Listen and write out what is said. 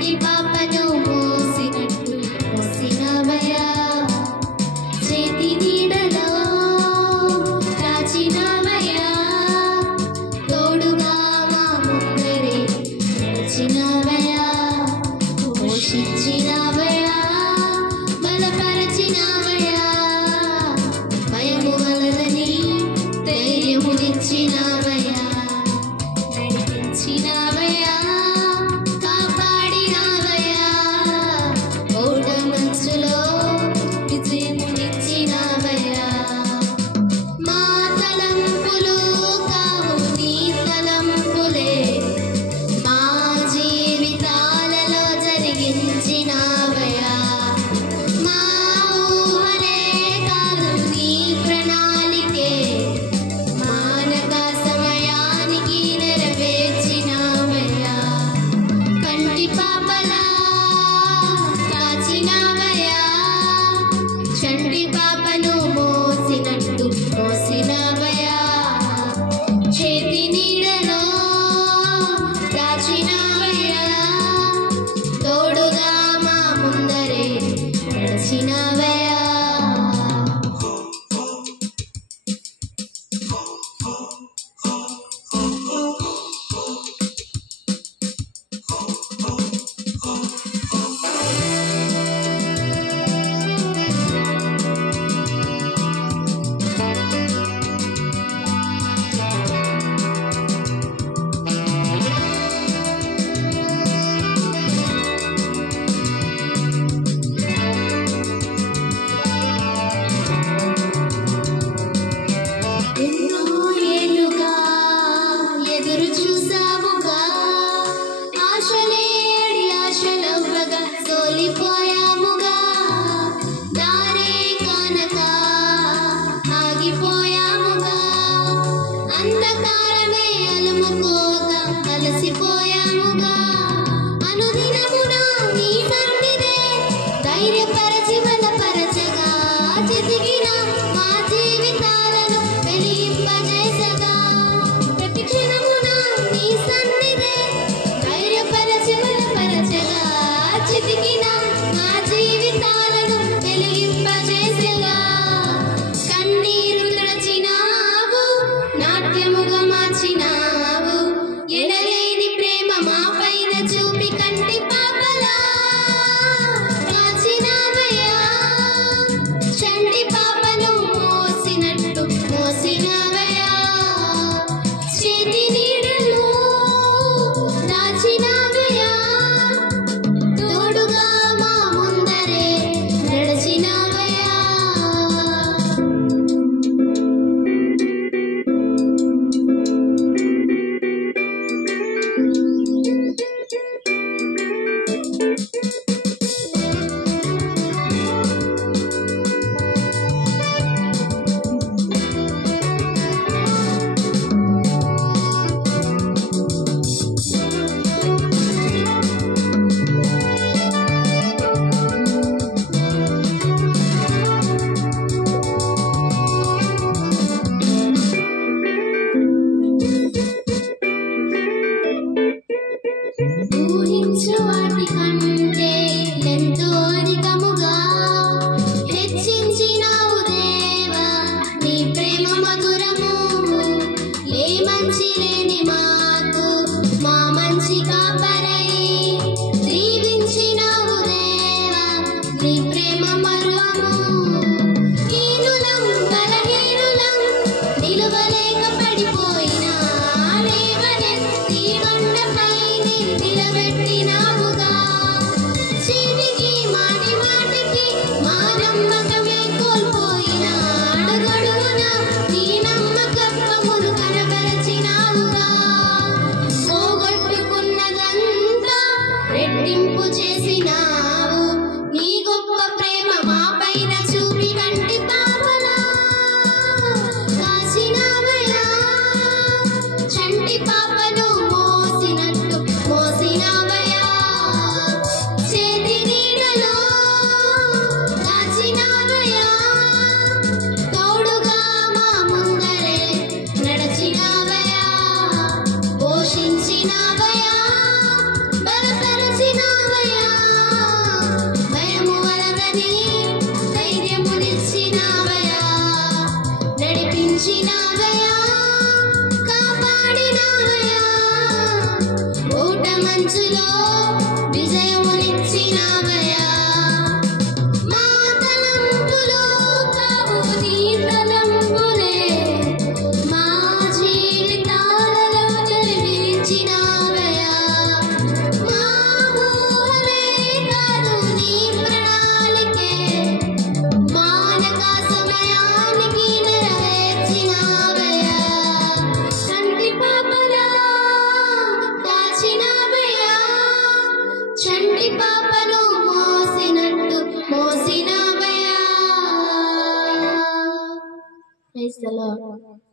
కంటి పాపను మోసినట్టు మోసినవయ్యా చేతి నీడలో దాచినవయ్యా తోడుగా మా ముందరే నడిచినవయ్యా పోషించినవయ్యా బలపరచినవయ్యా భయము వలదని ధైర్యమునిచ్చినవయ్యా నడిపించినవయ్యా కాపాడినవయ్యా ఓటమంచులో విజయమునిచ్చినవయ్యా మా తలంపులు కావు నీ తలంపులే మా జీవితాలలో జరిగించినవయ్యా మా ఊహలే కాదు నీ ప్రణాళికే మానక సమయానికి నెరవేర్చినవయ్యా కంటి పాపలా కాచినవయ్యా చంటి పాపను మోసినట్టు మోసినవయ్యా చేతి నీడలో దాచినవయ్యా తోడుగా మా ముందరే నడిచినవయ్యా ఎన్నో ఏళ్ళుగా ఎదురు చూసాముగా ఆశలేడి ఆశలవ్వగా సోలిపోయాముగా దారే కానక ఆగిపోయాముగా అంధకారమే అలుముకోగా అలసిపోయాముగా అనుదినమున నీ సన్నిధే ధైర్యపరచి బలపరచగా చితికిన మా జీవితాలను వెలిగింపజేసగా ప్రతి క్షణమున నీ సన్నిధే ధైర్యపరచి బలపరచగా చితికిన మా జీవితాలను వెలిగింపజేసగా కన్నీరు తుడచినావు నాట్యముగా మార్చినావు ఎనలేని ప్రేమ మా పైన చూపి కంటి పాపలా కాచినవయ్యా చంటి పాపను మోసినట్టు మోసినవయ్యా చేతి నీడలో దాచినవయ్యా తోడుగా మా ముందరే నడిచినవయ్యా ఊహించు వాటి కంటే ఎంతో అధికముగా హెచ్చించినావు దేవా నీ ప్రేమ మధురము ఏ మంచి లేని మాకు మా మంచి కాపరై దీవించినావు దేవా నీ ప్రేమ మరువము హీనులం బలహీనులం నిలువలేక పడిపోయినా లేవనెత్తి కొండపై నిలబెట్టినావుగా చీటికి మాటి మాటికి మా నమ్మకమే కోల్పోయినా అడుగడుగున నీ నమ్మకత్వమును కనబరచినావుగా పోగొట్టుకున్నదంతా రెట్టింపు చేసినావు నీ గొప్ప ప్రేమ మా పైన చూపి కంటి పాపలా కాచినవయ్యా చంటి పాపను మోసినట్టు మోసినవయ్యా చేతి నీడలో దాచినవయ్యా తోడుగా మా ముందరే నడిచినవయ్యా పోషించినవయ్యా బలపరచినవయ్యా ప్రైజ్ ది లార్డ్.